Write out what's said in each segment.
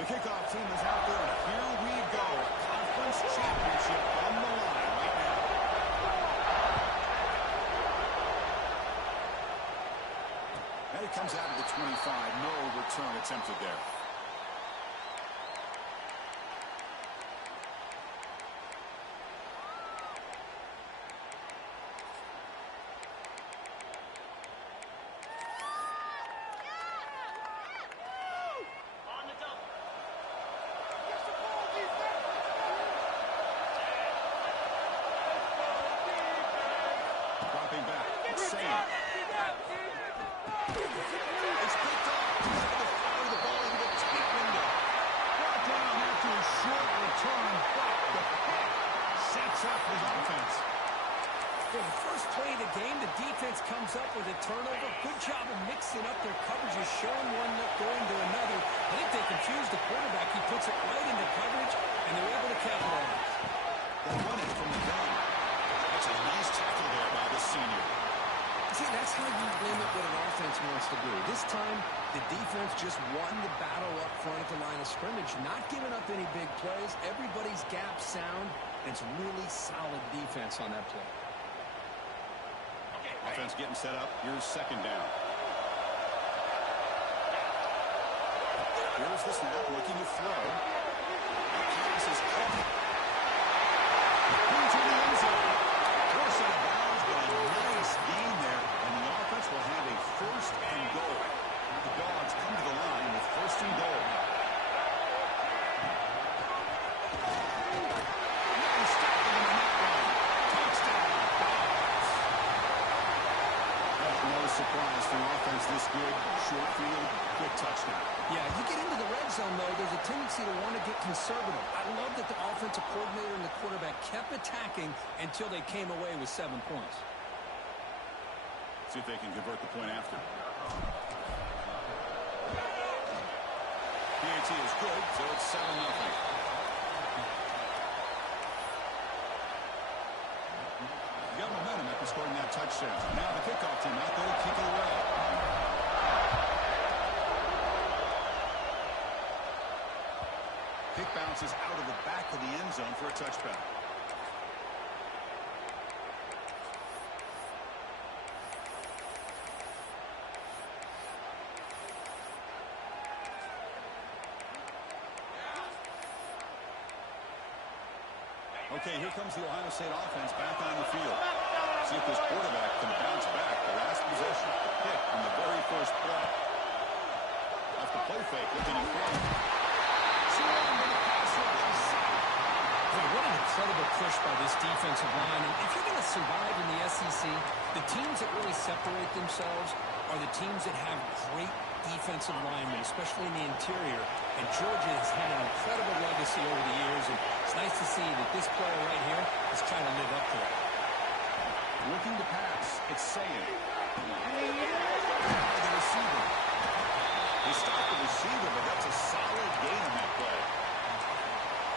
The kickoff team is out there, and here we go. Conference championship on the line right now. And it comes out of the 25. No return attempted there. Comes up with a turnover. Good job of mixing up their coverages, showing one look, going to another. I think they confused the quarterback. He puts it right into coverage, and they're able to capitalize. They won it from the gun. That's a nice tackle there by the senior. See, that's how you limit what an offense wants to do. This time, the defense just won the battle up front at the line of scrimmage, not giving up any big plays. Everybody's gap sound, and it's really solid defense on that play. Offense getting set up. Here's second down. Here's the snap, looking to throw. That pass is caught. Into the end zone. Force out of bounds, but a nice gain there. And the offense will have a first and goal. The Dogs come to the line with first and goal. Surprise for offense this good. Short field, quick touchdown. Yeah, you get into the red zone, though, there's a tendency to want to get conservative. I love that the offensive coordinator and the quarterback kept attacking until they came away with 7 points. See if they can convert the point after. PAT is good, so it's 7-0. Got momentum after scoring that touchdown. Now the kickoff team out there to kick it away. Kick bounces out of the back of the end zone for a touchback. Okay, here comes the Ohio State offense back on the field. See if this quarterback can bounce back. The last possession, the pick on the very first play. Off the play fake, looking in front. What an incredible push by this defensive line. And if you're going to survive in the SEC, the teams that really separate themselves are the teams that have great defensive linemen, especially in the interior. And Georgia has had an incredible legacy over the years, and it's nice to see that this player right here is trying to live up to it. Looking to pass, it's Saying. The receiver. He stopped the receiver, but that's a solid gain on that play.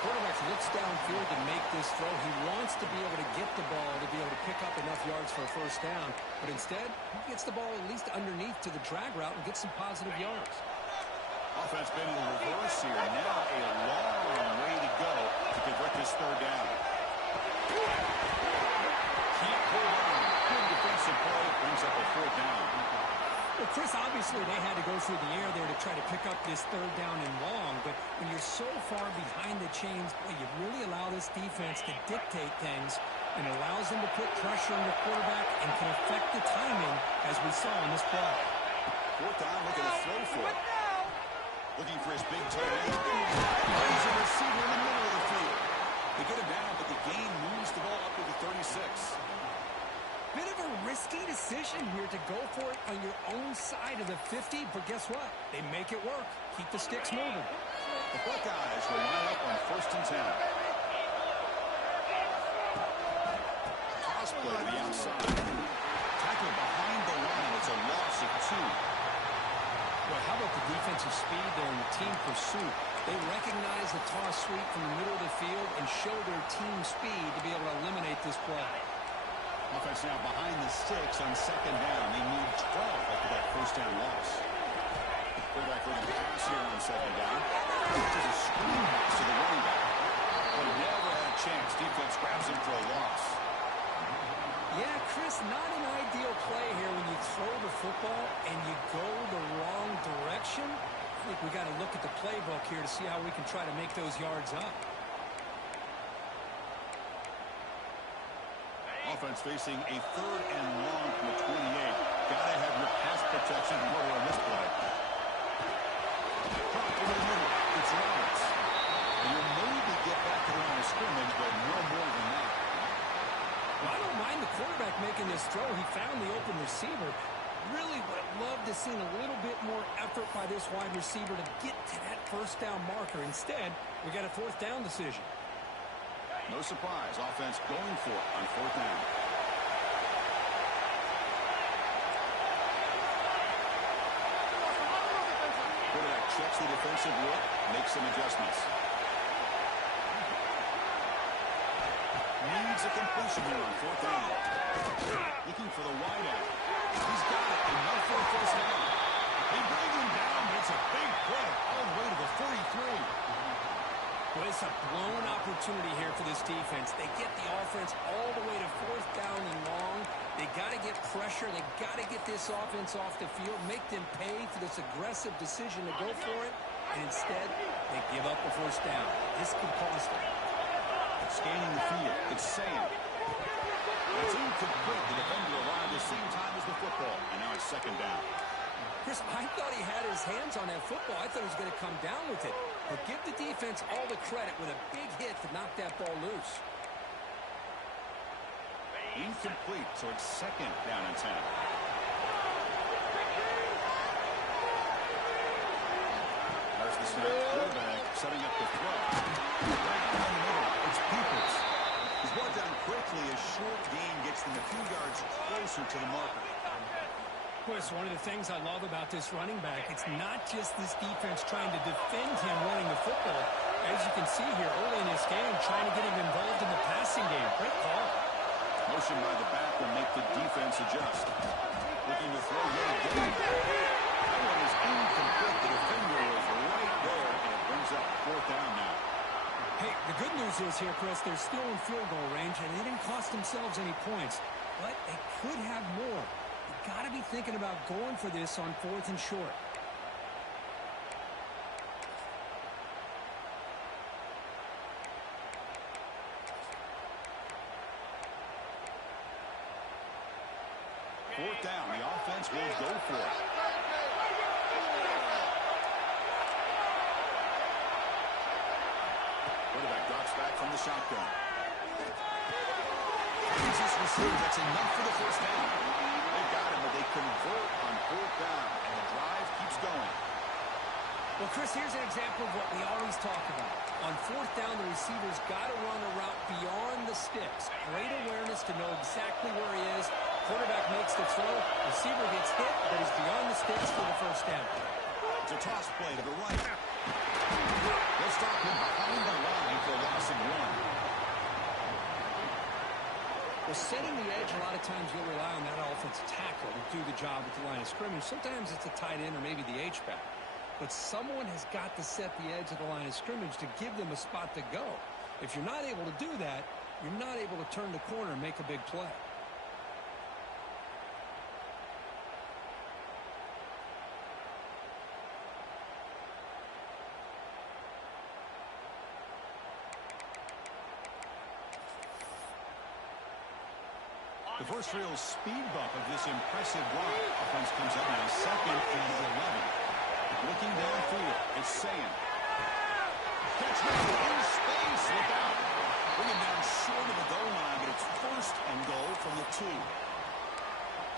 Quarterback looks downfield to make this throw. He wants to be able to get the ball to be able to pick up enough yards for a first down, but instead, he gets the ball at least underneath to the drag route and gets some positive yards. Offense been in reverse here. Now a long way to go to convert this third down. Can't hold on. Good defensive play. Brings up a fourth down. Well, Chris, obviously they had to go through the air there to try to pick up this third down and long, but when you're so far behind the chains, boy, you really allow this defense to dictate things and allows them to put pressure on the quarterback and can affect the timing, as we saw in this play. Fourth down, looking to throw for it. Looking for his big tight end. He's a receiver in the middle of the field. They get him down, but the gain moves the ball up to the 36. Bit of a risky decision here to go for it on your own side of the 50, but guess what? They make it work. Keep the sticks moving. The Buckeyes will line up on 1st and 10. Toss play to the outside. Tackle behind the line. It's a loss of 2. Well, how about the defensive speed there in the team pursuit? They recognize the toss sweep from the middle of the field and show their team speed to be able to eliminate this play. Offense now behind the sticks on 2nd down. They need 12 after that first down loss. Quarterback looking to pass here on 2nd down. There's a screen pass to the running back. But never had a chance. Defense grabs him for a loss. Yeah, Chris, not an ideal play here when you throw the football and you go the wrong direction. I think we got to look at the playbook here to see how we can try to make those yards up. Offense facing a 3rd and long from the 28. Gotta have your pass protection in order on this play. Caught over the middle. It's Roberts. And you'll maybe get back to the line of scrimmage, but no more than that. Well, I don't mind the quarterback making this throw. He found the open receiver. Really would have loved to seen a little bit more effort by this wide receiver to get to that first down marker. Instead, we got a 4th down decision. No surprise, offense going for it on 4th down. Quarterback checks the defensive look, makes some adjustments. Needs a completion here on 4th down. Looking for the wide out. He's got it, enough for a first down. They bring him down, but it's a big play all the way to the 43. Well, it's a blown opportunity here for this defense. They get the offense all the way to 4th down and long. They got to get pressure. They got to get this offense off the field, make them pay for this aggressive decision to go for it. And instead, they give up the first down. This could cost them. Scanning the field, it's Sam. It's incomplete. The defender arrived the same time as the football, and now it's 2nd down. Chris, I thought he had his hands on that football. I thought he was going to come down with it. But give the defense all the credit with a big hit to knock that ball loose. Incomplete, so it's 2nd down and 10. There's the snap. Quarterback setting up the throw. Right down the middle, it's Peoples. He's brought down quickly. A short gain gets them a few yards closer to the marker. Chris, one of the things I love about this running back, it's not just this defense trying to defend him running the football. As you can see here early in this game, trying to get him involved in the passing game. Great call. Motion by the back will make the defense adjust. Looking to throw yet again. That one is incomplete. The defender was right there, and it brings up 4th down now. Hey, the good news is here, Chris, they're still in field goal range, and they didn't cost themselves any points. But they could have more. Got to be thinking about going for this on 4th and short. Fourth down, the offense will go for it. Quarterback drops back from the shotgun. Jesus receives. That's enough for the first down. They got him, but they convert on 4th down, and the drive keeps going. Well, Chris, here's an example of what we always talk about. On 4th down, the receiver's got to run a route beyond the sticks. Great awareness to know exactly where he is. Quarterback makes the throw. Receiver gets hit, but he's beyond the sticks for the first down. It's a toss play to the right. They'll stop him behind the line for a loss of 1. Well, setting the edge, a lot of times you'll rely on that offensive tackle to do the job at the line of scrimmage. Sometimes it's a tight end or maybe the H-back. But someone has got to set the edge of the line of scrimmage to give them a spot to go. If you're not able to do that, you're not able to turn the corner and make a big play. The first real speed bump of this impressive drive. Offense comes up now 2nd and 11. Looking downfield, it's Sam. Catch now in space without. Bring him down short of the goal line, but it's 1st and goal from the 2.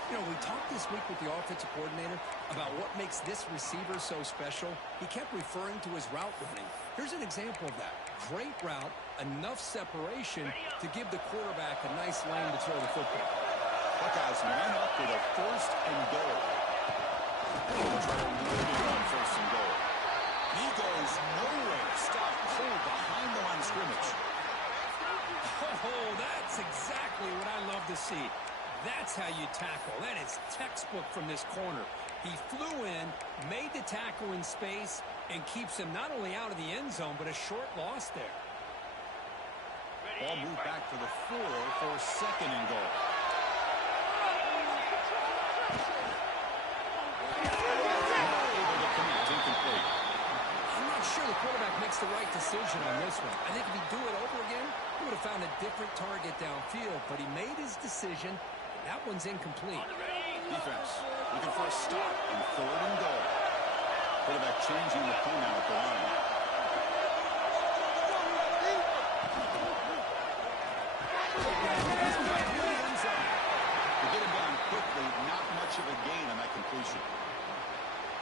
You know, we talked this week with the offensive coordinator about what makes this receiver so special. He kept referring to his route running. Here's an example of that. Great route, enough separation to give the quarterback a nice lane to throw the football. Buckeyes line up with a 1st and goal. They'll try to move it on 1st and goal. He goes nowhere. Stop cold behind the line of scrimmage. Oh, that's exactly what I love to see. That's how you tackle. That is textbook from this corner. He flew in, made the tackle in space, And keeps him not only out of the end zone, but a short loss there. Ball moved back to the 4 for 2nd and goal. Able to connect, incomplete. I'm not sure the quarterback makes the right decision on this one. I think if he'd do it over again, he would have found a different target downfield, but he made his decision. That one's incomplete. Defense looking for a stop in 3rd and goal. Quarterback changing the play now at the line. To get him down quickly, not much of a gain on that completion.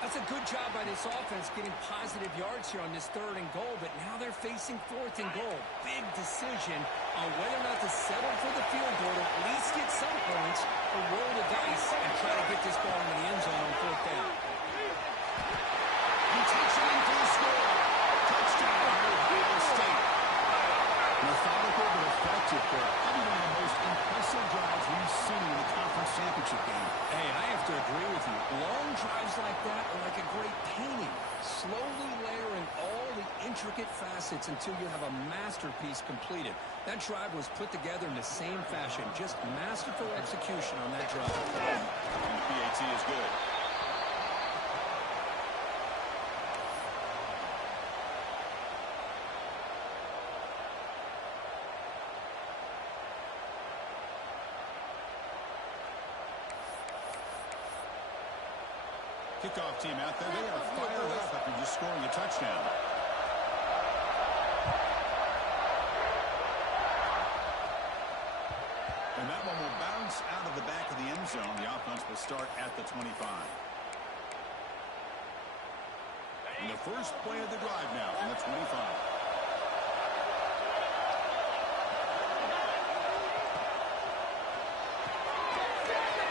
That's a good job by this offense getting positive yards here on this 3rd and goal, but now they're facing 4th and goal. Big decision on whether or not to settle for the field goal, or at least get some points, or roll the dice and try to get this ball into the end zone on 4th down. He takes it in for the score. Touchdown, Ohio State. Methodical but effective for probably one of the most impressive drives we've seen in the conference championship game. Hey, I have to agree with you. Long drives like that are like a great painting. Slowly layering all the intricate facets until you have a masterpiece completed. That drive was put together in the same fashion. Just masterful execution on that drive. And the PAT is good. Kickoff team out there. They are fired up after just scoring a touchdown. And that one will bounce out of the back of the end zone. The offense will start at the 25. And the first play of the drive now from the 25.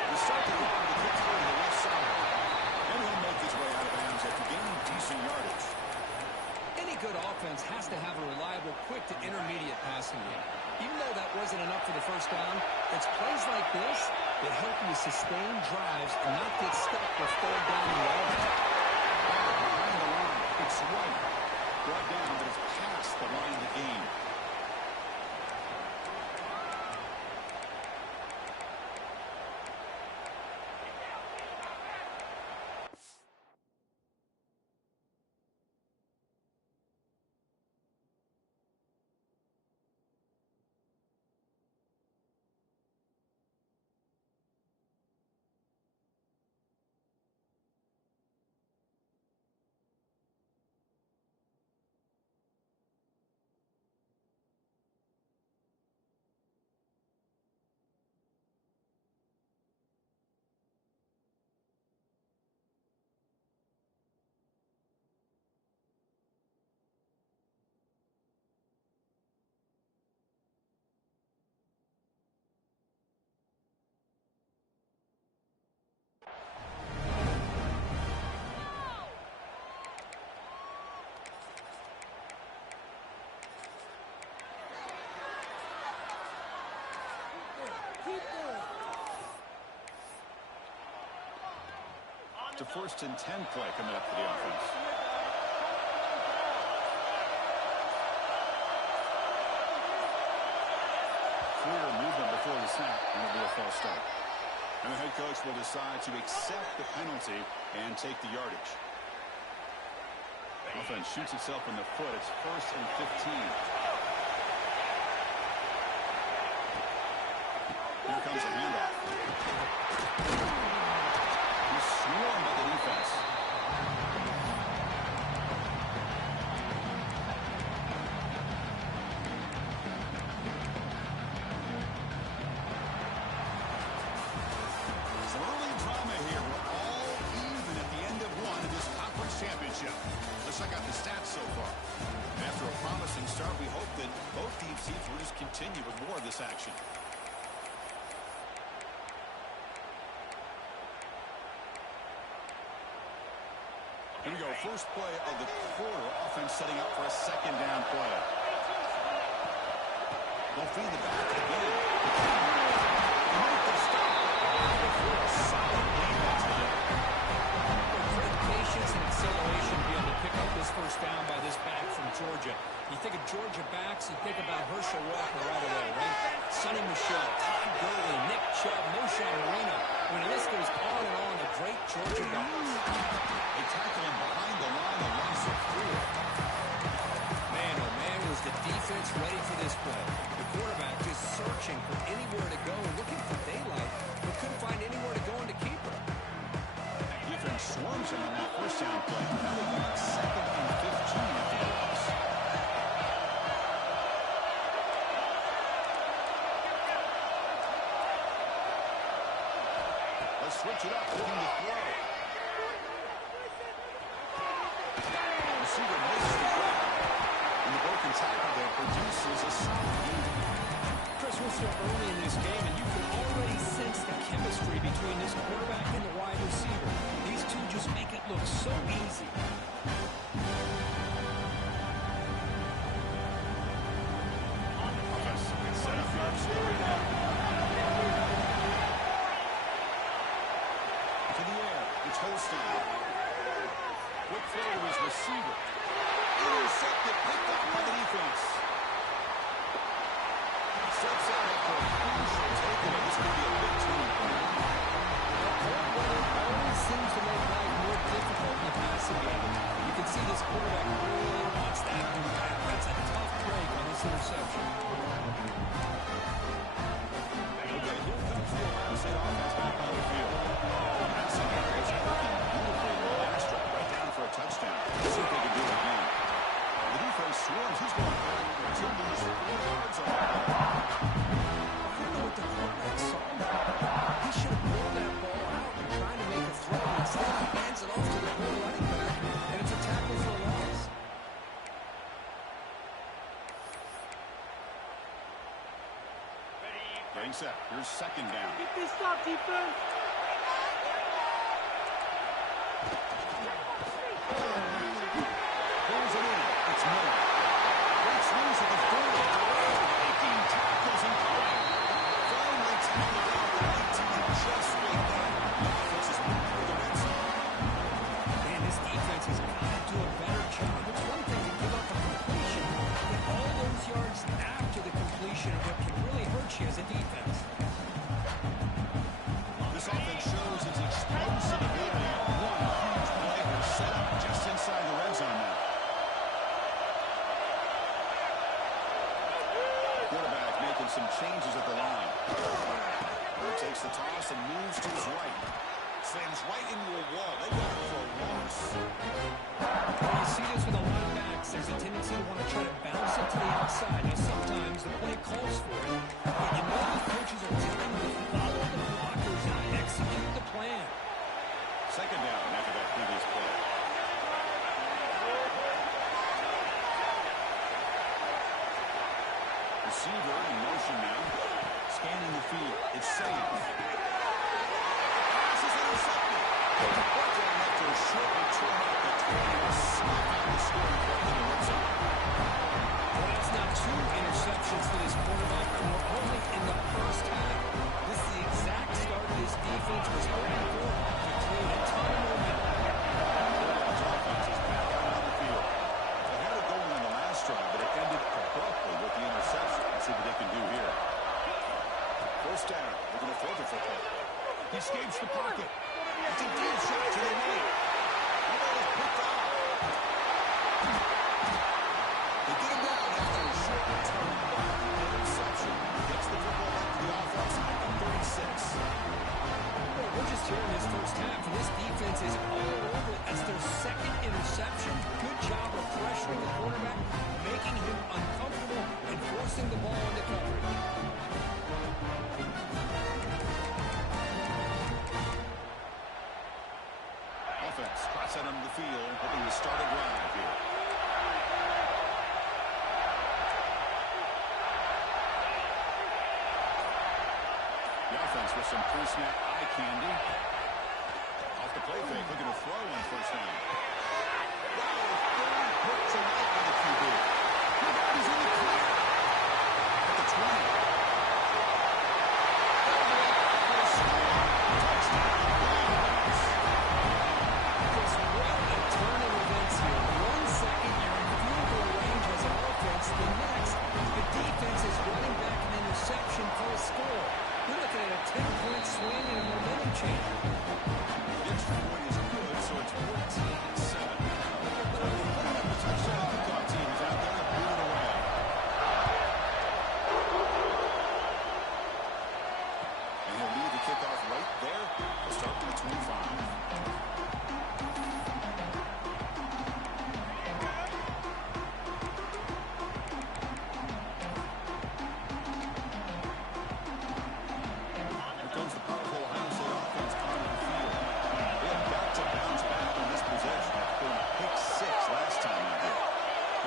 The start the drive with the kick to the left side. And he'll make his way out of bounds after gaining decent yardage. Any good offense has to have a reliable, quick to intermediate passing game. Even though that wasn't enough for the first down, it's plays like this that help you sustain drives and not get stuck with 3rd down and long. Behind the line, it's right. Brought down, but it's past the line of the game. To 1st and 10 play coming up for the offense. Clear movement before the snap, and it'll be a false start. And the head coach will decide to accept the penalty and take the yardage. Offense shoots itself in the foot. It's 1st and 15. Here comes a handoff. He's swarmed by the defense. Some early drama here. We're all even at the end of one of this conference championship. Let's check out the stats so far. After a promising start, we hope that both teams will just continue with more of this action. Here we go. First play of the quarter. Offense setting up for a 2nd down play. They'll feed the back again. Make the stop. For a solid game that time. Great patience and acceleration to be able to pick up this first down by this back from Georgia. You think of Georgia backs, you think about Herschel Walker right away, right? Sonny Michel, Todd Gurley, Nick Chubb, Moshawn Marino. I mean, the list goes on and on. The great Georgia backs. They tackle him behind the line and runs it through. Man, oh man, was the defense ready for this play. The quarterback just searching for anywhere to go, looking for daylight, but couldn't find anywhere to go into keeper. Defense swarms him on that first down play. Now they got 2nd and 15 after the loss. Let's switch it up, looking to throw. Receiver misses the grab. And the broken tackle there produces a solid gain. Chris, we're still early in this game, and you can already sense the chemistry between this quarterback and the wide receiver. These two just make it look so easy. Set up here, story down. To the air, it's Holstein. Quick throw to his receiver. Intercepted, picked off by the defense. Steps out after a crucial takeaway. This could be a big turning point. Cold weather always seems to make life more difficult in the passing game. You can see this quarterback really wants that one back. That's a tough break on this interception. Okay, here comes the Ohio State offense back on the field. Passing areas working beautifully in the last drive, right down for a touchdown. Let's see if they can do it again. The defense swarms. He's going back to lose 4 yards on that. I don't know what the quarterback saw. He should have pulled that ball out and tried to make a throw. Instead, he hands it off to the poor running back, and it's a tackle for a loss. Getting set. Here's 2nd down. Get this stop, defense. Pulls it in. It's Miller. Breaks loose at the 40. Breaking tackles and play. Finally tackled out the 19. Just like that. The offense is moving for the red zone. Man, this defense has got to do a better job. It's one thing to give up a completion, but all those yards after the completion are what can really hurt you as a defense. This offense shows its explosive ability. One huge play set up just inside the red zone now. Quarterback making some changes at the line. He takes the toss and moves to his right. Slams right into a wall. They got it for a loss. When you see this with a line of backs, there's a tendency to want to try to bounce it to the outside. Now, sometimes the play calls for it, but you know the coaches are telling you to follow the blockers and execute the plan. 2nd down after that previous play. Receiver in motion now. Scanning the field. It's safe. Pass is intercepted. Brought down after a short return at the 20. Snuff out the scoring play in the red zone. Well, that's now 2 interceptions for this quarterback, and we're only in the first half. This is the exact start of this defense was hoping for to create a ton of momentum. His offense is back out on the field. They had it going on the last drive, but it ended abruptly with the interception. Let's see what they can do here. First down. They're going to throw the football. He escapes the pocket. It's a deep shot to the right. The ball is picked off. They get him down after a short return. Interception. Gets the football back to the offense at the 36. Well, we're just here in this first half, and this defense is all over it. That's their 2nd interception. Good job of pressuring the quarterback, making him uncomfortable, and forcing the ball into coverage. Offense cross out onto the field, hoping to start a drive here. The offense with some pre-snap eye candy. Off the play fake, looking to throw on first down. Wow, third hit tonight by the QB. He's in the clear. At the 20.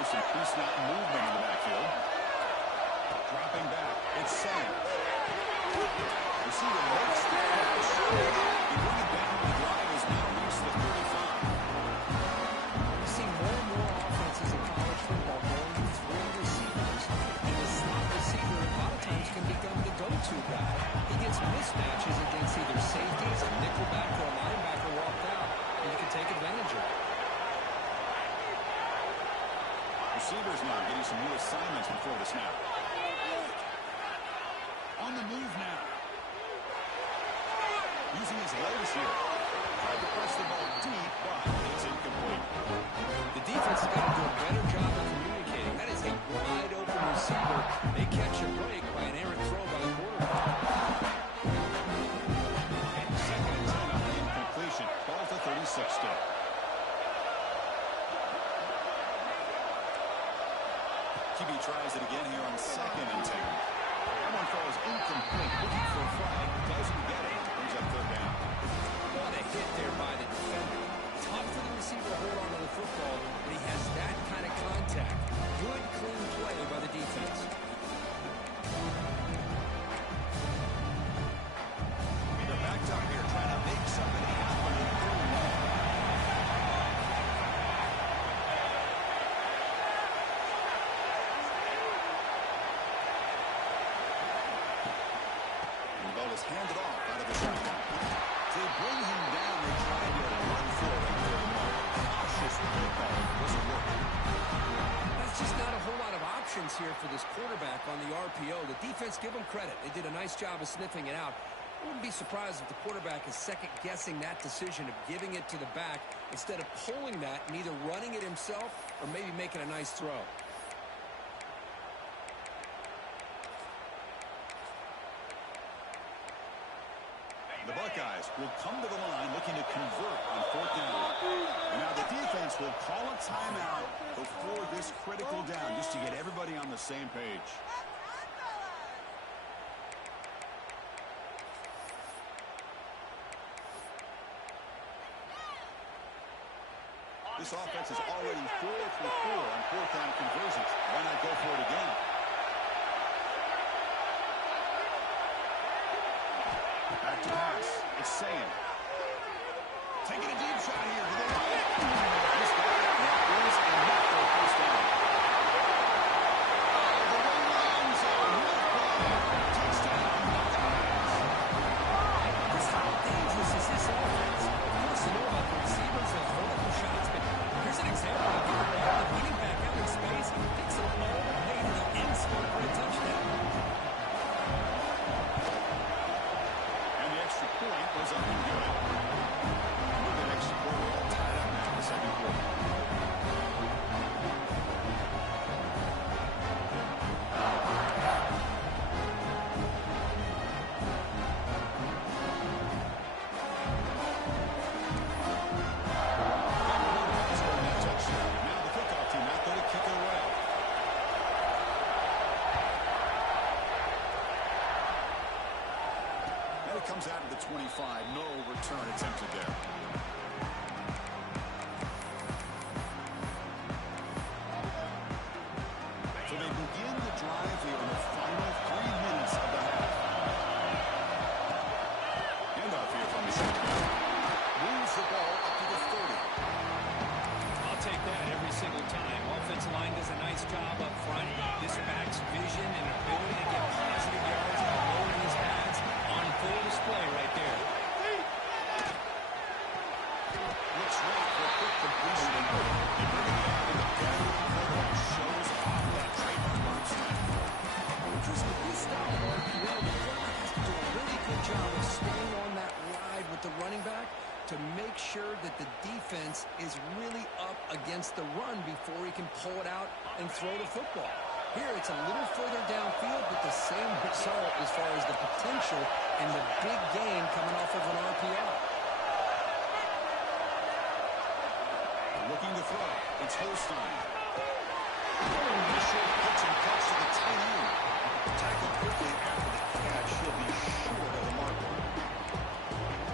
some pre-snap movement in the backfield. Dropping back. It's Sam. Receiver makes the catch. They bring it down. The drive has now reached the 35. You see more and more offenses in college football going with three receivers. And the slot receiver a lot of times can become the go-to guy. He gets mismatches against either safeties, a nickelback, or a linebacker walked out, and you can take advantage of it. Receivers now getting some new assignments before the snap. On the move now. Using his legs here. Tried to press the ball deep, but it's incomplete. The defense has got to do a better job of communicating. That is a wide-open receiver. They catch a break by an errant throw by the quarterback. And second and 10 on the incompletion. Ball to 36 still. QB tries it again here on second and 10. That one falls incomplete. Looking for a flag. Doesn't get it. Brings up third down. What a hit there by the defender. Tough for the receiver to hold on to the football, but he has that kind of contact. Good, clean play by the defense. They're backed up here trying to make something happen in third and long. Is handed off out of the shotgun. They bring him down. They try to run for it on third and long. Cautious football doesn't work. That's just not a whole lot of options here for this quarterback on the RPO. The defense, give them credit. They did a nice job of sniffing it out. I wouldn't be surprised if the quarterback is second-guessing that decision of giving it to the back instead of pulling that and either running it himself or maybe making a nice throw. The Buckeyes will come to the line looking to convert on fourth down. And now the defense will call a timeout before this critical down just to get everybody on the same page. This offense is already 4 for 4 on fourth down conversions. Why not go for it again? Back to pass. It's Sam. Taking a deep shot here to the right. He's got it. That is enough for a first down. The one-line zone. Touchdown. Just how dangerous is this offense? Of course, you know about the receivers and vertical shots, but here's an example of the ball and getting back out in space. Takes it all the way to the end zone for a touchdown. Point was up and good. With an extra quarter all tied up now in the second quarter. Now the kickoff team out there to kick it away. And it comes out of the 25. No return attempted there. So they begin the drive here in the final 3 minutes of the half. Handoff here from the shotgun. Moves the ball up to the 30. I'll take that every single time. Offensive line does a nice job up front. This back's vision and ability to get positive yards by lowering his pads on full display right there. Looks right for a quick completion. They bring it out in the down quarterback shows off that trademark arm strength. Just with this style of RPO, the quarterback has to do a really good job of staying on that ride with the running back to make sure that the defense is really up against the run before he can pull it out and throw the football. Here, it's a little further downfield, but the same result as far as the potential and the big gain coming off of an RPO. Looking to throw. It's Holstein. The short pitch and catch to the tight end. Tackled quickly after the catch. He'll be short of the marker.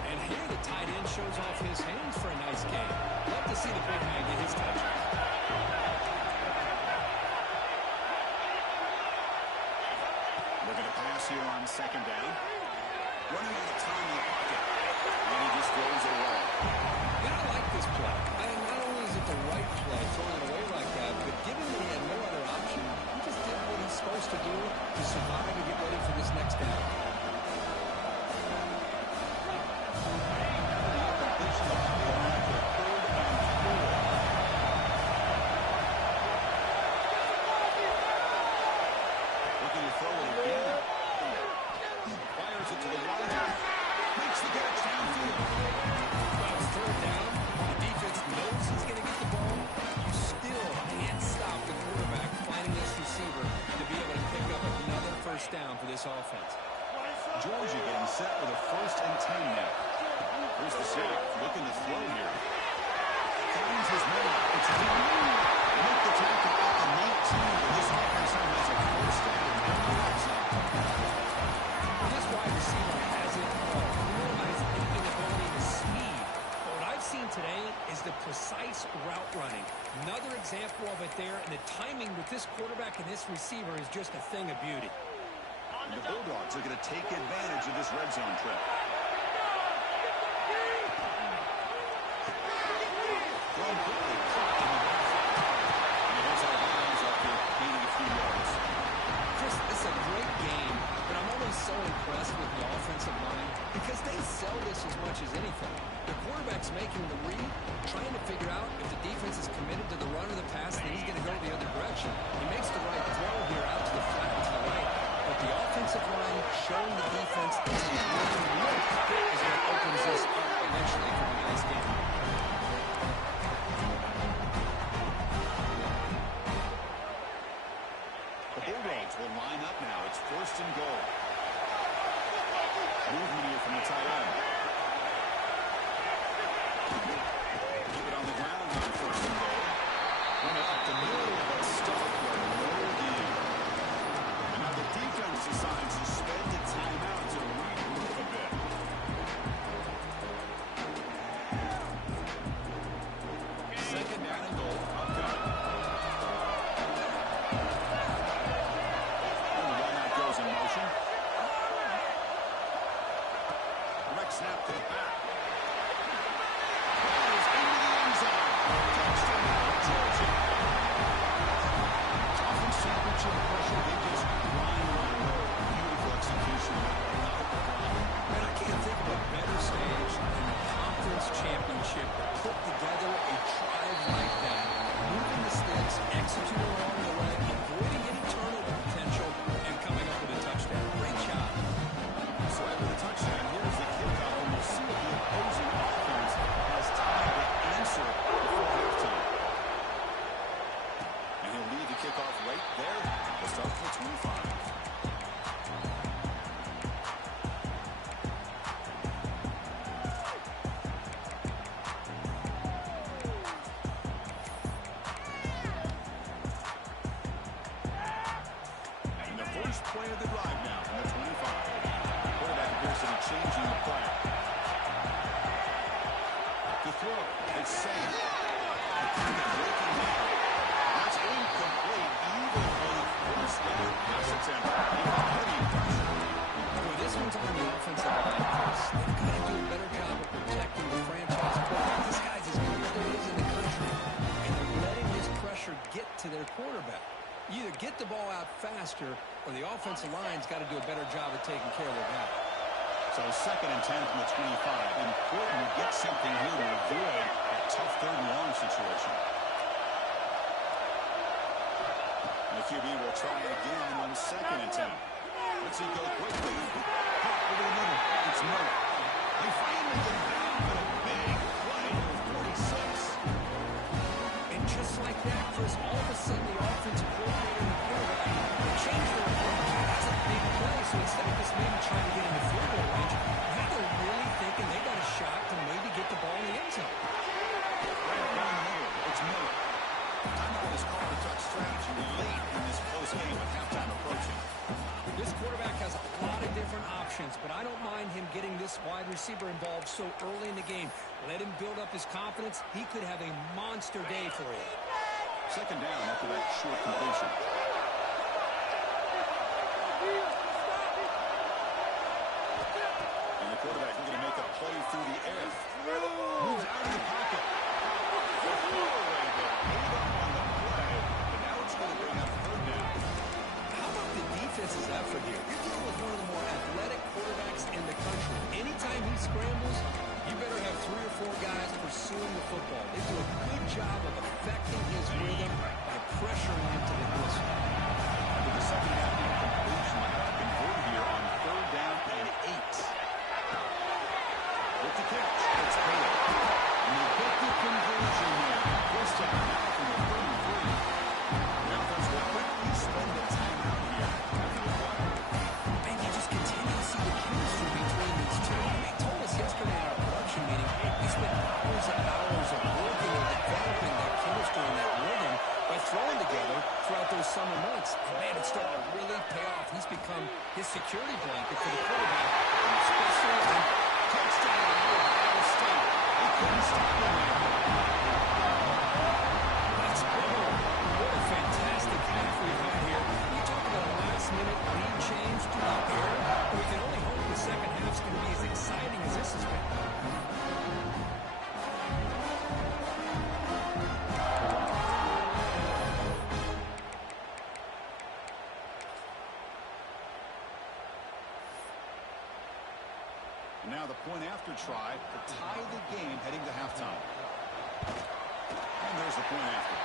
And here the tight end shows off his hands for a nice game. Love to see the big man get his touches. pass here on second down. Running out of time in the pocket. And he just throws it away. And I like this play. Not only is it the right play, throwing it away like that, but given that he had no other option, he just did what he's supposed to do to survive and get ready for this next down. Down for this offense. Georgia getting set with a 1st and 10 now. Here's the snap, looking to throw here. Finds his man. It's deep. Make the tackle at the 19. This offense now has a 1st down. This wide receiver has it all. You realize inability to speed. But what I've seen today is the precise route running. Another example of it there, and the timing with this quarterback and this receiver is just a thing of beauty. The Bulldogs are going to take advantage of this red zone trip. Thrown quickly. And he has our lines up here, gaining a few yards. Chris, this is a great game, but I'm always so impressed with the offensive line because they sell this as much as anything. The quarterback's making the read, trying to figure out if the defense is committed to the run or the pass, then he's going to go the other direction. He makes the right throw here out to the flat and to the right. But the offensive line showing the defense that he's really look is what opens this up eventually for the next game. The Bulldogs will line up now. It's 1st and goal. Movement here from the tight end. Keep it on the ground on 1st and goal. Run it up the middle, but stop for no gain. And now the defense decides to spend the timeout to regroup a bit. Second down and goal. Upcoming. And the run out goes in motion. Direct snap to the back. Ball is into the end zone. Touchdown, Georgia. Conference championship pressure. They just grind on the road. Beautiful execution. Not a problem. Man, I can't think of a better stage than the conference championship to put together a drive like that. Moving the sticks, executing along the way, avoiding any turnover potential, and coming up with a touchdown. Great job. So after the touchdown, here's the kickoff, and we'll see if the opposing offense has time to answer before halftime. And he'll lead the kickoff right there. We'll start for 25. And the first play of the drive now from the 25. Quarterback appears to be changing the play. The throw. It's safe. Breaking down. That's incomplete. Even on the first down pass attempt. He got heavy pressure. Boy, this one's on the offensive line, Chris. They've got to do a better job of protecting the franchise quarterback. This guy's as good as there is in the country. And they're letting this pressure get to their quarterback. You either get the ball out faster or the offensive line's got to do a better job of taking care of their guy. So 2nd and 10 from the 25. Important to get something here to avoid a tough 3rd and long situation. And the QB will try again on 2nd and 10. Let's see go quickly. Pop over the middle. It's Miller. They finally get back for a big play for 46. And just like that, Chris, all of a sudden the offensive coordinator and the quarterback changed their approach. That's a big play. So instead of just maybe trying to get into field goal range, now they're really thinking they got a shot to maybe get the ball in the end zone. Right down the middle. It's Miller. Timeout is called to touch strategy late in this close game with halftime approaching. This quarterback has a lot of different options, but I don't mind him getting this wide receiver involved so early in the game. Let him build up his confidence. He could have a monster day for you. 2nd down after that short completion. those summer months. And, man, it's starting to really pay off. He's become his security blanket for the quarterback, especially in touchdown Ohio State. He couldn't stop him there. Let's go. What a fantastic half we've had here. You talk about a last-minute lead change through the air. We can only hope the second half's going to be as exciting as this has been. Now the point after try to tie the game heading to halftime. And there's the point after.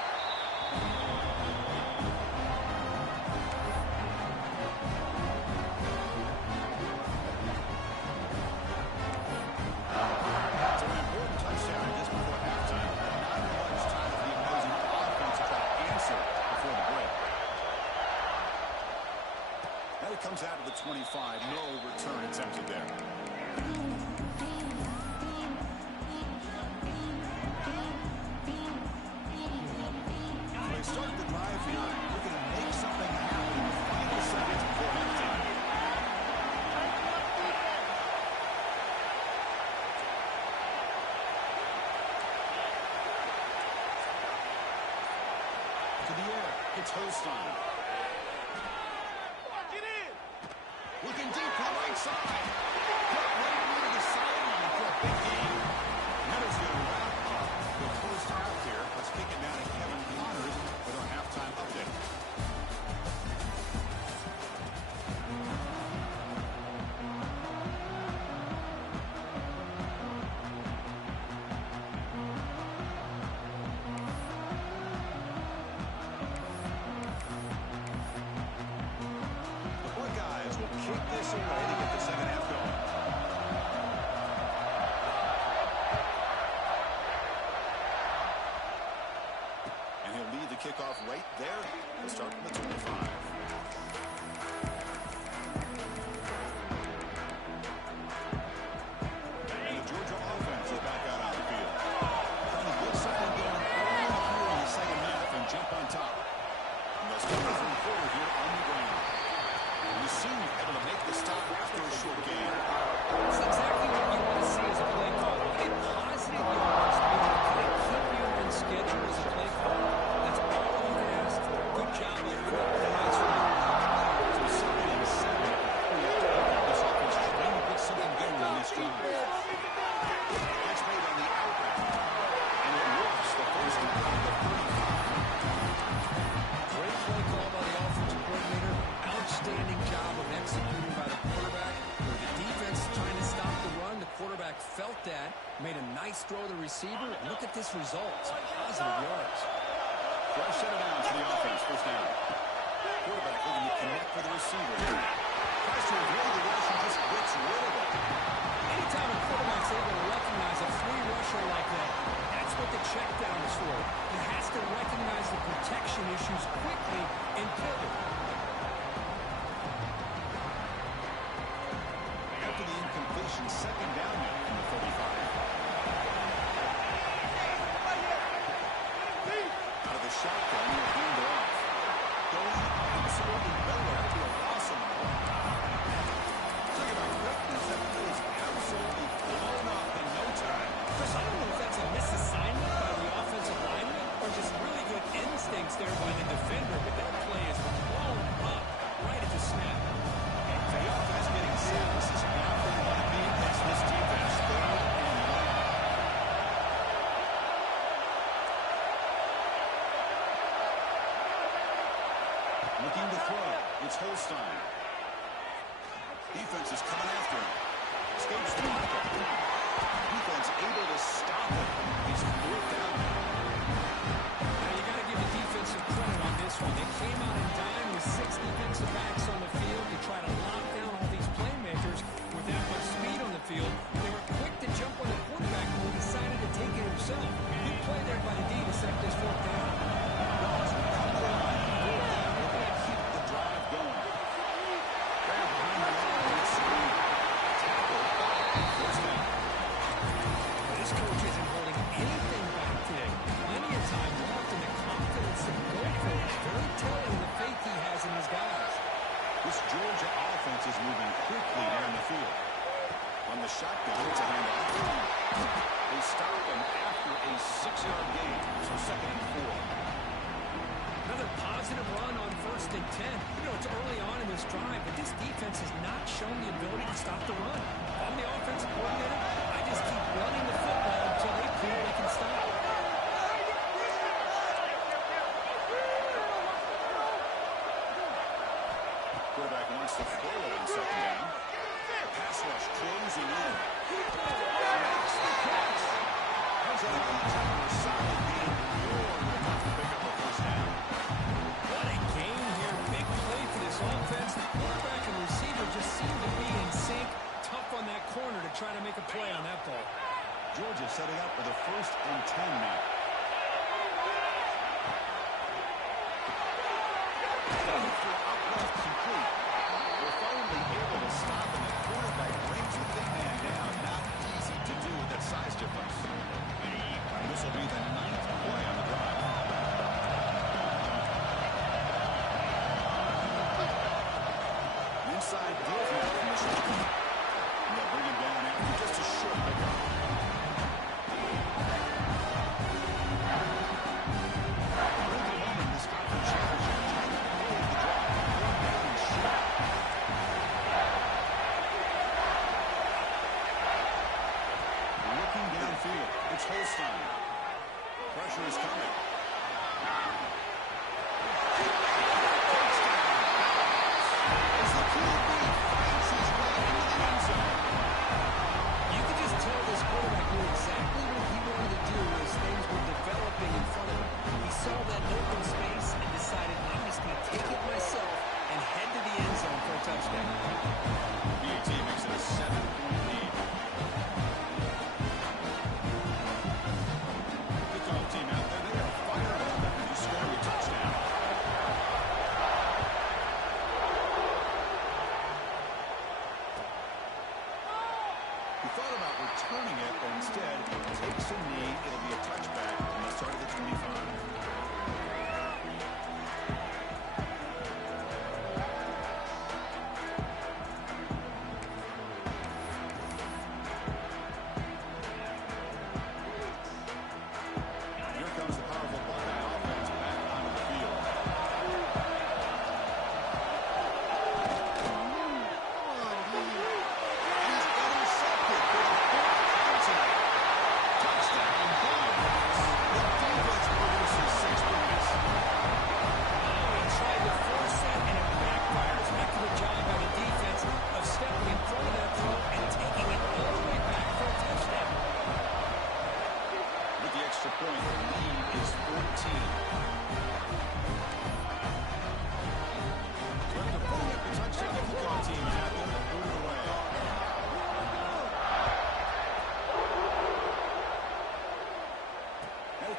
So an important touchdown just before halftime. Not much time for the opposing offense to try to answer before the break. Now he comes out of the 25. No return attempted there. They start the drive here, looking to make something happen in the final seconds before halftime. To the air, it's Holstein. Looking deep to the right side. Put right near the sideline for a big game. That is going to wrap up the first half here. Let's kick it down to Kevin Connors with our halftime update. The Buckeyes will kick this away to get the second half going. And he'll lead the kickoff right there. We'll start from the 25. And the Georgia offense is back out on the field. Trying to get something going early here in the second half and jump on top. And they'll start the third quarter here on the ground. USU able to make the stop after a short game. That's exactly what you want to see as a play caller. Get positive yards to be able to kind of keep you on schedule as a play caller. That's all you can ask for. Good job with quick points from you. So 7-7. This offense is trying to get something going on this drive. That's made on the outlet. And it works the first time out of the 35. Great play call by the offensive coordinator. Outstanding job of executing by the quarterback. Where the defense is trying to stop the run, the quarterback felt that, made a nice throw to the receiver. Look at this result. Some positive yards. Fresh set of downs for the offense. First down. Quarterback looking to connect with the receiver. Tries to avoid the rush and just gets rid of it. Anytime a quarterback's able to recognize a free rusher like that, that's what the check down is for. He has to recognize the protection issues quickly and pivot. After the incompletion, second down now from the 35. Out of the shotgun, he'll hand it off. Going absolutely nowhere to a loss on the ball. Talk about quickness, that play is absolutely blown up in no time. Chris, I don't know if that's a misassignment by the offensive lineman or just really good instincts there by the defender, but that play is blown up right at the snap. So the offense getting set. This is not where you want to be against this defense. Third and long. Looking to throw. It's Holstein. Defense is coming after him. Escapes the pocket. Defense able to stop him. He's fourth down now. Now, you got to give the defense some credit on this one. They came out in dime with 6 defensive backs on the field to try to lock down all these playmakers with that much speed on the field. They were quick to jump on the quarterback when he decided to take it himself. Good play there by the D to set this fourth down. As we come to the line, fourth down, looking to keep the drive going. Grab behind the line and it's screen. Tackle. First down. This coach isn't holding anything back today. positive run on 1st and 10. You know, it's early on in this drive, but this defense has not shown the ability to stop the run. I'm the offensive coordinator. I just keep running the football until they prove they can stop. Quarterback wants to throw it on 2nd down. Pass rush closing in. Makes the catch. Has an all-time solid game. Enough to pick up a 1st down. What a game here. Big play for this offense. The quarterback and receiver just seem to be in sync. Tough on that corner to try to make a play on that ball. Georgia setting up for the 1st and 10 now. Complete. We're finally able to stop, and the quarterback brings the big man down. Not easy to do with that size difference. And this will be the 9th play on the drive. Inside deal here from the shot. And they'll bring him down after just a short pickup. It's Holstein. Pressure is coming. As the QB finds his way into the end zone. You could just tell this quarterback knew exactly what he wanted to do as things were developing in front of him. He saw that open space and decided, I'm just going to take it myself and head to the end zone for a touchdown. BAT makes it a 7-point lead. Team out there, they are fired up after just scoring a touchdown. He thought about returning it, but instead takes a knee. It'll be a touchback from the start of the 25.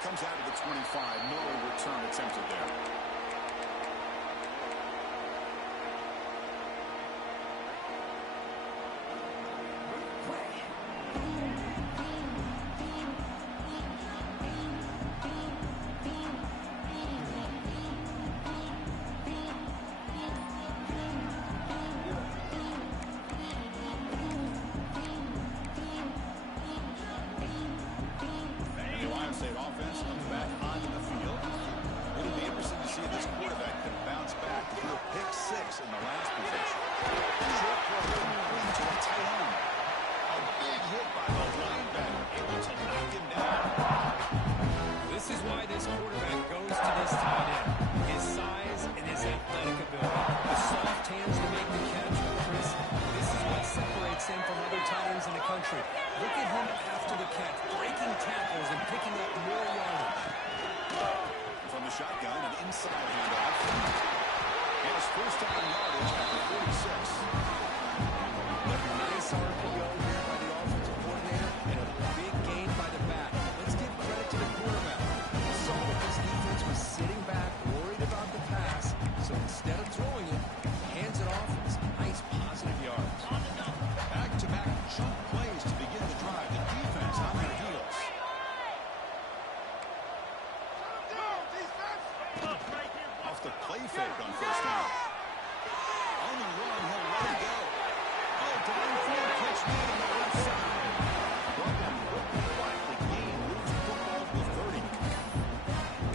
Comes out of the 25. No return attempted there. Offense comes back onto the field. It'll be interesting to see if this quarterback can bounce back to do a pick 6 in the last possession. Short throw complete to a tight end. A big hit by the linebacker, able to knock him down. This is why this quarterback goes to this tight end. His size and his athletic ability. The soft hands to make the catch. Chris, this is what separates him from other tight ends in the country. Look at him after the catch, breaking tackles and picking up more yardage. From the shotgun, an inside handoff. And his first down yardage at the 46. Nice RPO here by the offensive coordinator and a big gain by the back. Let's give credit to the quarterback. He saw that this defense was sitting back, worried about the pass, so instead of throwing it, hands it off with some nice positive yards. Back-to-back jump plays to begin the drive. The defense on their heels. Off the play fake on 1st down. On the run, he'll let it go. Oh, downfield catch made on the left side. Brought down quick. The game moves the football to the 30.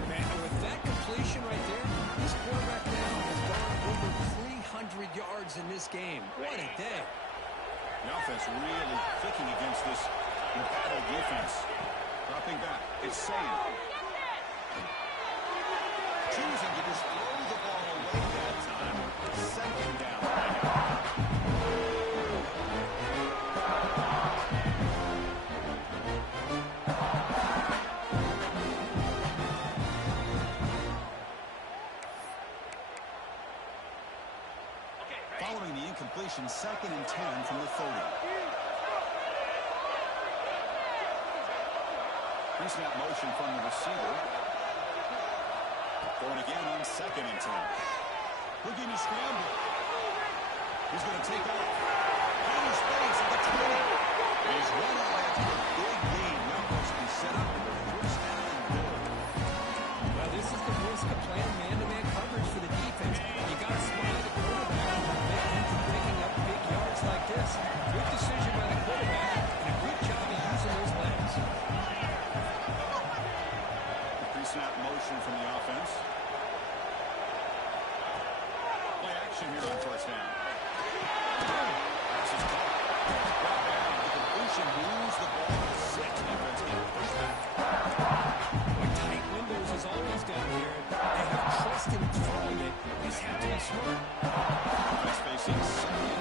Man, with that completion right there, this drives in this game. What a day. The offense really clicking against this embattled defense. Dropping back. It's Sam. Choosing to just throw the ball away that time. Second down. Following the incompletion, 2nd and 10 from the 30. Pre-snap motion from the receiver. Going again on 2nd and 10. Looking to scramble. He's going to take off. Gain space at the 20. He's run out to a big gain. Now must be set up for 1st down and goal. Well, this is the risk of playing man-to-man coverage for the defense. You got to spy the quarterback and prevent him from picking up big yards like this. Good decision by the quarterback and a good job of using those legs. The pre-snap motion from the offense. Play action here on 1st down. Pass is caught. Brought down. The completion moves the ball to 6. Defense getting pushed back. Tight windows is always down here. They have trust in throwing it. You just have to be smart. Defense facing 2nd.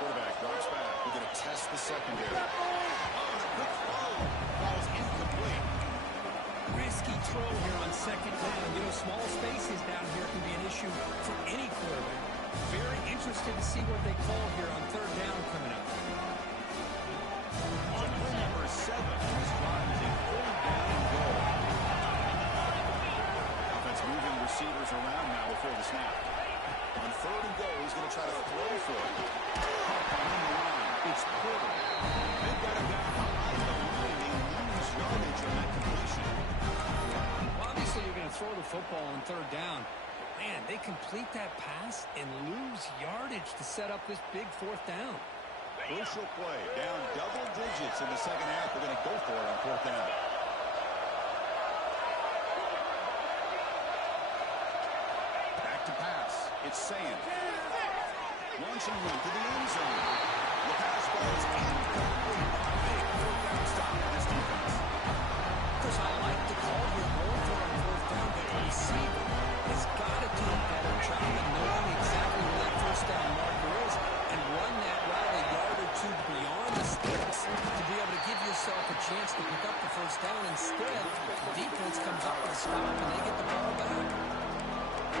Quarterback drops back. We're going to test the secondary. Oh, and a quick throw. Ball's incomplete. Risky throw here on 2nd down. You know, small spaces down here can be an issue for any quarterback. Very interested to see what they call here on 3rd down coming up. On play number 7, this drive is a 3rd down and goal. Offense moving receivers around now before the snap. On 3rd and goal, he's going to try to throw for it. Caught on the line. It's Porter. They've got him down behind the line. They lose yardage on that completion. Well, obviously, you're going to throw the football on 3rd down. Man, they complete that pass and lose yardage to set up this big 4th down. Crucial play. Down double digits in the 2nd half. They're going to go for it on 4th down. Back to pass. It's Sand. Launching one to the end zone. The pass falls incomplete. Big 4th down stop on this defense. Chris, I like the call here going for it on 4th down, but the receiver has got to do a better job of knowing exactly where that 1st down marker is and run that route a yard or 2 beyond the sticks to be able to give yourself a chance to pick up the 1st down. Instead, the defense comes up with a stop and they get the ball back.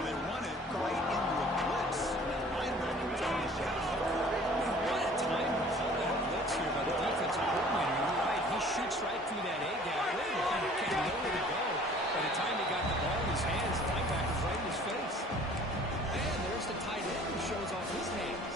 They run it right into a blitz. The linebacker is trying to shut it up. What a time to call that blitz here by the defensive coordinator. You're right, he shoots right through that A-gap. Really can't know where to go. By the time he got the ball in his hands, the linebacker's right in his face. And there's the tight end who shows off his hands.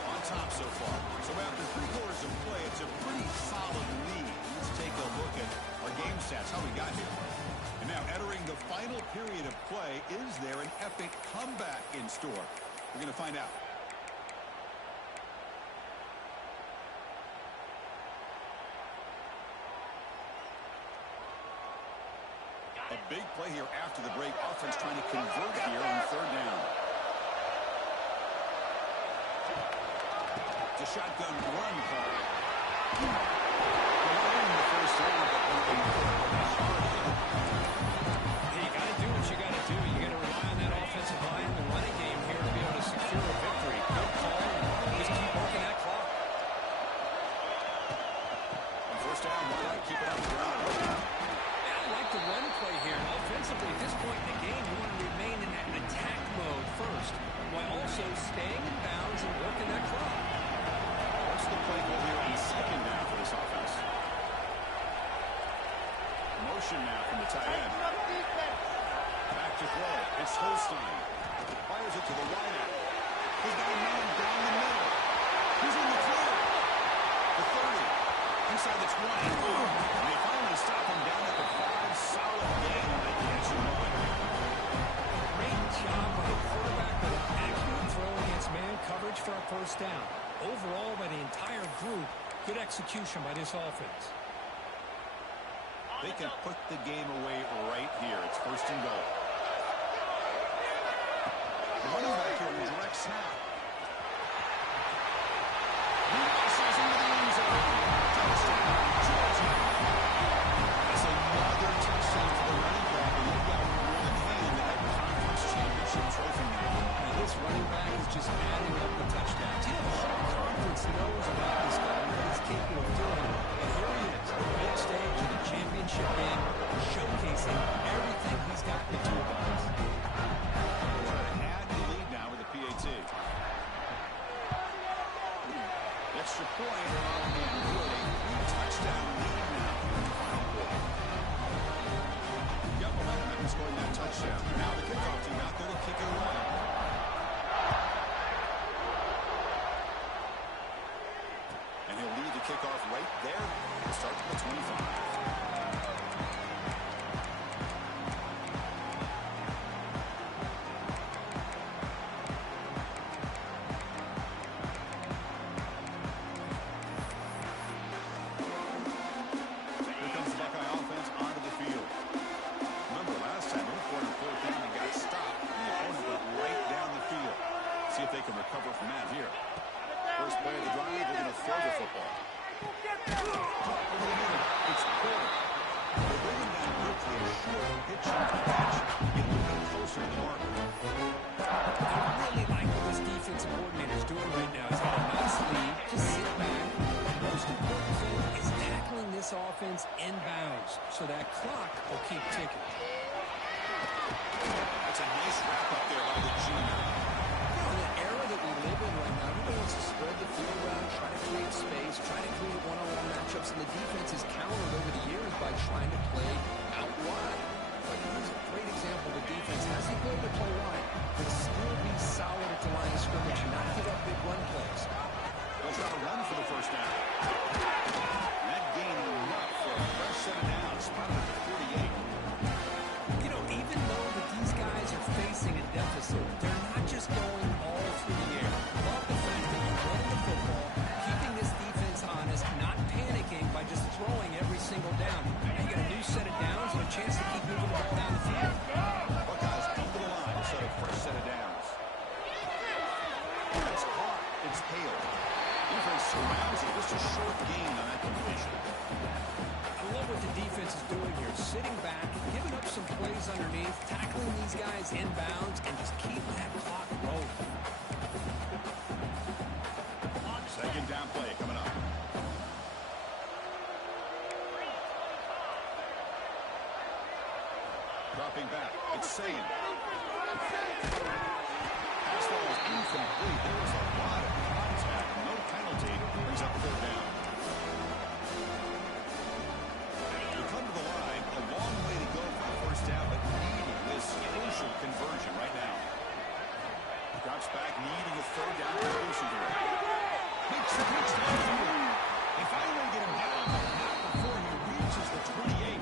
On top so far. So after 3 quarters of play, it's a pretty solid lead. Let's take a look at our game stats, how we got here. And now entering the final period of play, is there an epic comeback in store? We're going to find out. A big play here after the break. Offense trying to convert here on 3rd down. The shotgun run call. In the first half, Hey, you got to do what you got to do. You got to rely on that offensive line and the running game here to be able to secure a victory. Good call. Just keep working that clock. on 1st down, why not keep it on the ground? Yeah, I like the run play here. Offensively, at this point in the game, you want to remain in that attack mode first, while also staying in bounds and working that clock. What's the play goal here on 2nd down for this offense? Motion now from the tight end. Back to throw. It's Holstein. Fires it to the wideout. He's got a man down the middle. He's in the clear. The 30. Inside the 20. And they finally stop him down at the 5. Solid game. And they catch him on. Great job by the quarterback first down. Overall, by the entire group, good execution by this offense. They can put the game away right here. It's first and goal. The running back here in direct snap. He muscles into the end zone. Touchdown, Georgia. That's another touchdown for the running back. And they've got one hand in that conference championship trophy now. And this running back is just adding up the touchdowns. You know, the whole conference knows about this guy and what he's capable of doing. And here he is, the big stage of the championship game, showcasing everything he's got in the toolbox. Add the lead now with the PAT. Extra point, and really a touchdown lead now in the final quarter. Got momentum after scoring that touchdown. Now the kickoff team out there to kick it away. And he'll lead the kickoff right there and start to the 25. Offense inbounds, so that clock will keep ticking. That's a nice wrap up there by the junior. In the era that we live in right now, everybody wants to spread the field around, try to create space, try to create one-on-one matchups, and the defense is countered over the years by trying to play out wide. But here's a great example. The defense has the ability to play wide, but still be solid at the line of scrimmage and not give up big run plays. They'll try to run for the first down. That gain enough for a fresh set of downs, spotted at the 48. You know, even though that these guys are facing a deficit, they're not just going all through the air. Love the fact that you're running the football, keeping this defense honest, not panicking by just throwing every single down. Now you got a new set of downs and a chance to keep moving the ball down the field. Buckeyes come to the line to set a fresh set of downs. It's caught. It's hailed. Defense surrounds it. Just a short gain on that completion. I love what the defense is doing here. Sitting back, giving up some plays underneath, tackling these guys inbounds, and just keep that clock rolling. Second down play coming up. Dropping back. It's Sagan. Pass ball is incomplete. There was a lot of contact. No penalty. Brings up third down. We come to the line. A long way to go for the first down, but needing this crucial conversion right now. Drops back, needing a third down conversion here. Makes the pitch downfield. They finally get him down, but not before he reaches the 28.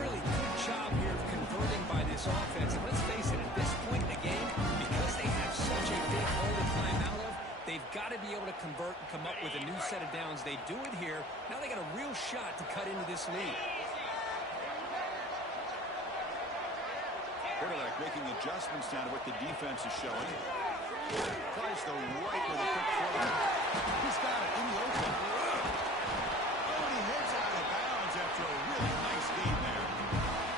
Really good job here of converting by this offense. And let's face it, at this point in the game, because they have such a big hole to climb out of, they've got to be able to convert and come up with a new set of downs. They do it here. Now they got a real shot to cut into this lead. Quarterback making adjustments down to what the defense is showing. Tries the right with a quick throw. He's got it in the open. Oh, and he heads out of bounds after a really nice gain there.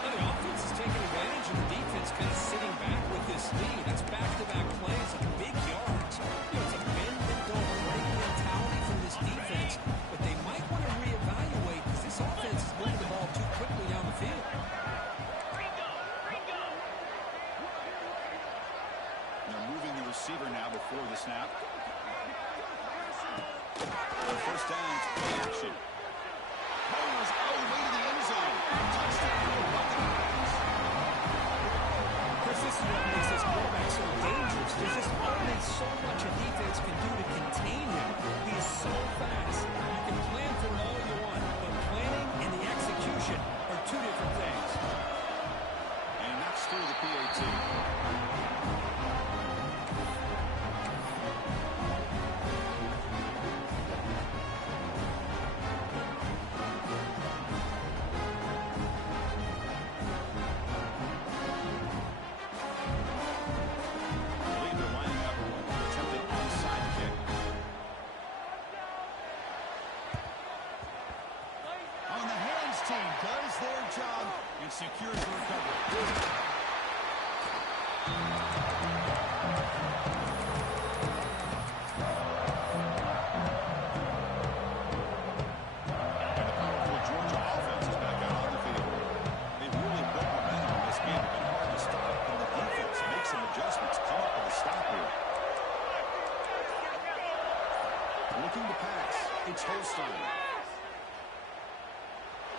Well, the offense is taking advantage of the defense kind of sitting back with this lead. That's back-to-back plays and big yards. You know, it's a bend-and-don't-break mentality from this defense, but they might want to reevaluate because this offense is moving the ball too quickly down the field. Now moving the receiver now before the snap. On first down, play action. Bowles all the way to the end zone. Touchdown for the Buckeyes. Chris, this is what makes this quarterback so dangerous. There's just only so much a defense can do to contain him. He is so fast. You can plan for it all you want, but planning and the execution are two different things. And that's through the PAT. It's Holstein.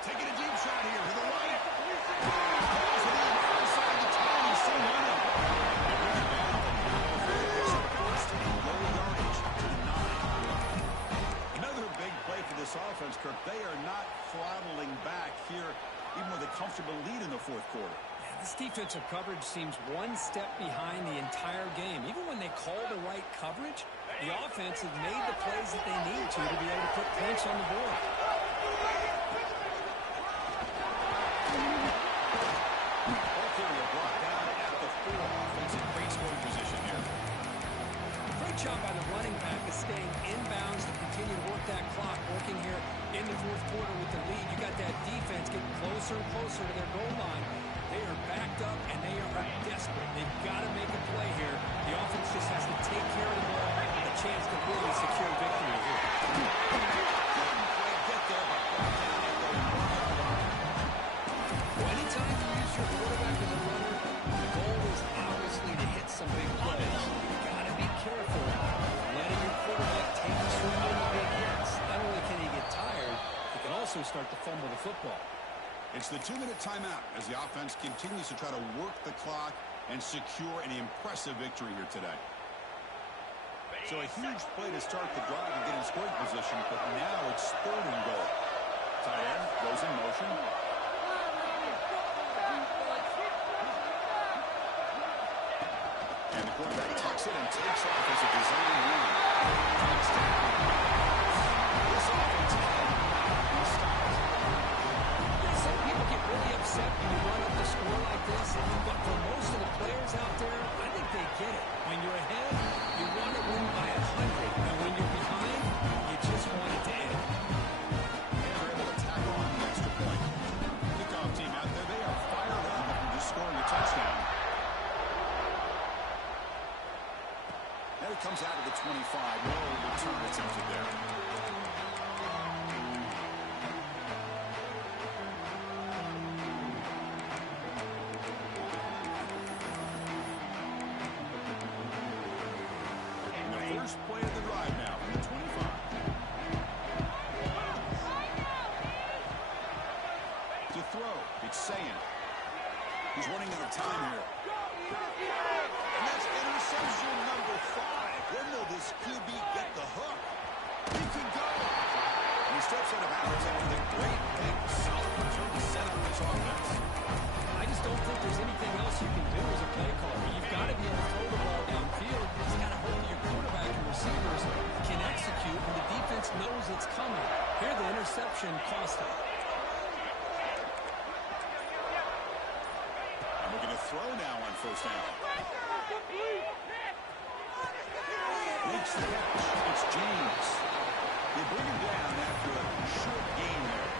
Taking a deep shot here to the right. Calls it in outside the 10. He's still running. They bring it down. It's a first and low yardage to the 9. Another big play for this offense, Kirk. They are not throttling back here, even with a comfortable lead in the fourth quarter. This defensive coverage seems one step behind the entire game. Even when they call the right coverage, the offense has made the plays that they need to be able to put points on the board. Okay, we're brought down at the 4. Offense in great scoring position here. Great job by the running back of staying inbounds to continue to work that clock, working here in the fourth quarter with the lead. You got that defense getting closer and closer to their goal line. They are backed up, and they are desperate. They've got to make a play here. The offense just has to take care of the ball and a chance to really secure victory here. Get there, but brought down at the 1-yard line. Well, anytime you use your quarterback as a runner, the goal is obviously to hit some big plays. You've got to be careful letting your quarterback take too many big hits. Not only can he get tired, he can also start to fumble the football. It's the 2-minute timeout as the offense continues to try to work the clock and secure an impressive victory here today. So a huge play to start the drive and get in scoring position, but now it's 3rd and goal. Tight end goes in motion. And the quarterback tucks it and takes off as a design run. Touchdown. This offense cannot be stopped. Some people get really upset when you run up the score like this, but for most of the players out there, I think they get it. When you're ahead, you want to win by 100, and when you're behind, you just want it to end. And they're able to tackle on the extra point. Kickoff team out there, they are fired up after just scoring a touchdown. And it comes out of the 25. No return attempted there. First play of the drive now from the 25. To throw, it's Sayan. He's running out of time here. And that's interception number 5. When will this QB get the hook? He can go. And he steps out of bounds after the great big solid return to set up this offense. I just don't think there's anything else you can do as a play caller. You've got to be able to throw the ball downfield. You just got to hope that your quarterback and receivers can execute when the defense knows it's coming. Here, the interception cost him. And we're going to throw now on first down. Makes the catch. It's James. They bring him down after a short gain there.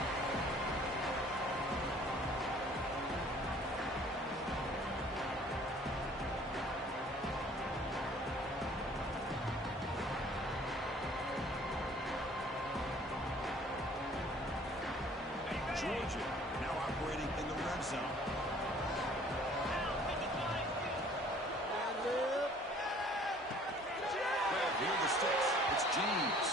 Georgia now operating in the red zone. Well, here are the sticks. It's James.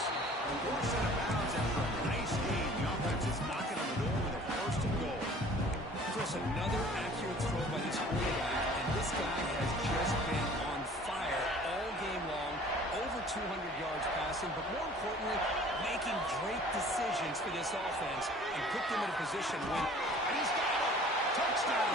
Forced out of bounds after a nice game. The offense is knocking on the door with a 1st and goal. Chris, another accurate throw by this quarterback, and this guy has just been on fire all game long, over 200 yards passing, but more importantly, making great decisions for this offense and put them in a position to win. And he's got it. Touchdown.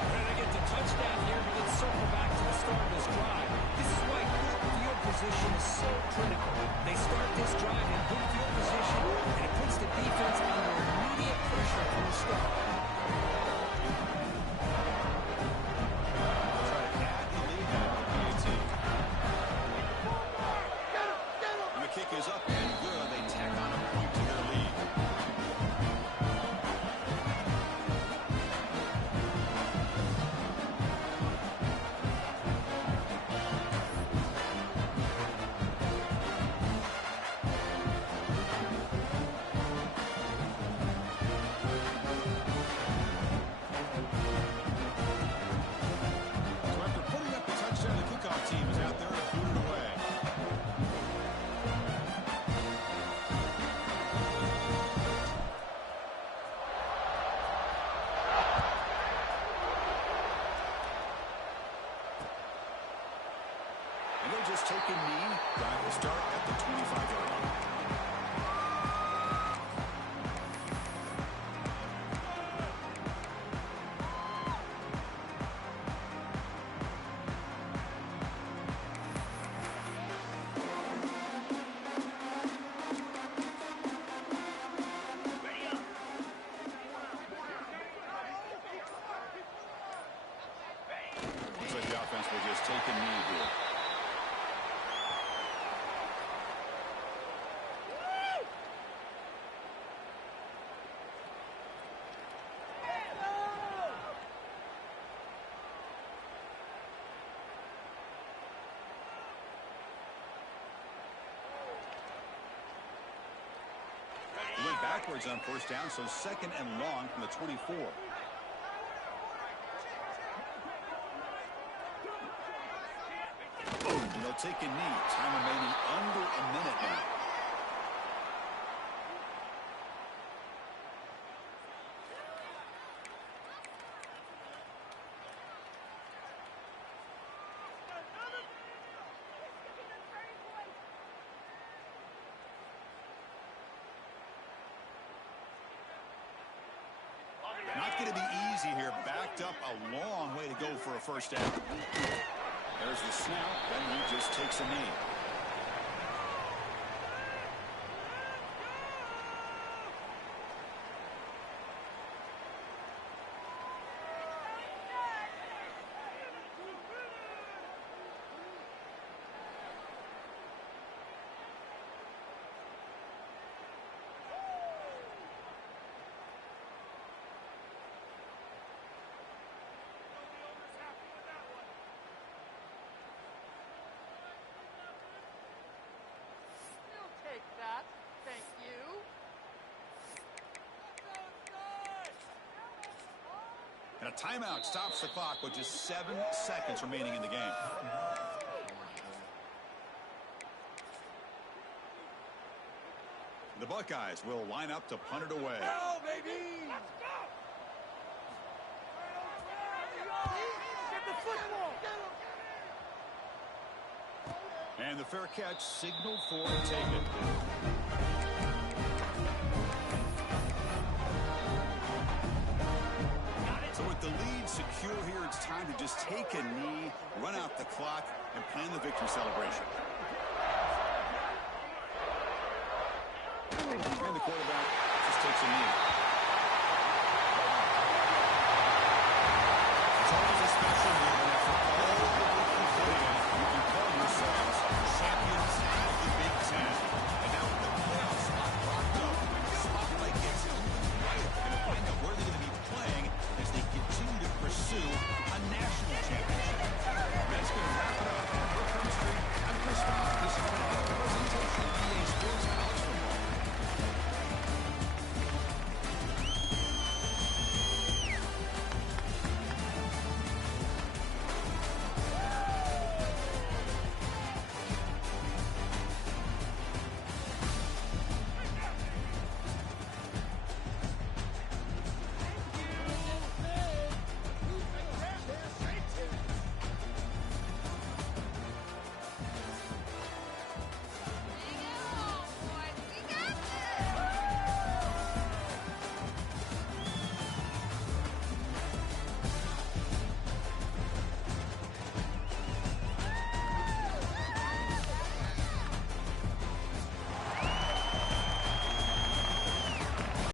We're going to get the touchdown here, but let's circle back to the start of this drive. This is why good field position is so critical. They start this drive in good field position, and it puts the defense under immediate pressure from the start. Kick is up and good. They tack on a point to their lead. just take a knee. Drive will start at the 25-yard line. Looks like the offense will just take a knee here. He went backwards on first down, so second and long from the 24. And they'll take a knee. Time remaining under a minute now. Not going to be easy here. Backed up a long way to go for a first down. There's the snap. Then he just takes a knee. That. Thank you. And a timeout stops the clock with just 7 seconds remaining in the game. The Buckeyes will line up to punt it away. Go, baby! Let's go! Get the football! And the fair catch signaled for a take it. So with the lead secure here, it's time to just take a knee, run out the clock, and plan the victory celebration. And the quarterback just takes a knee.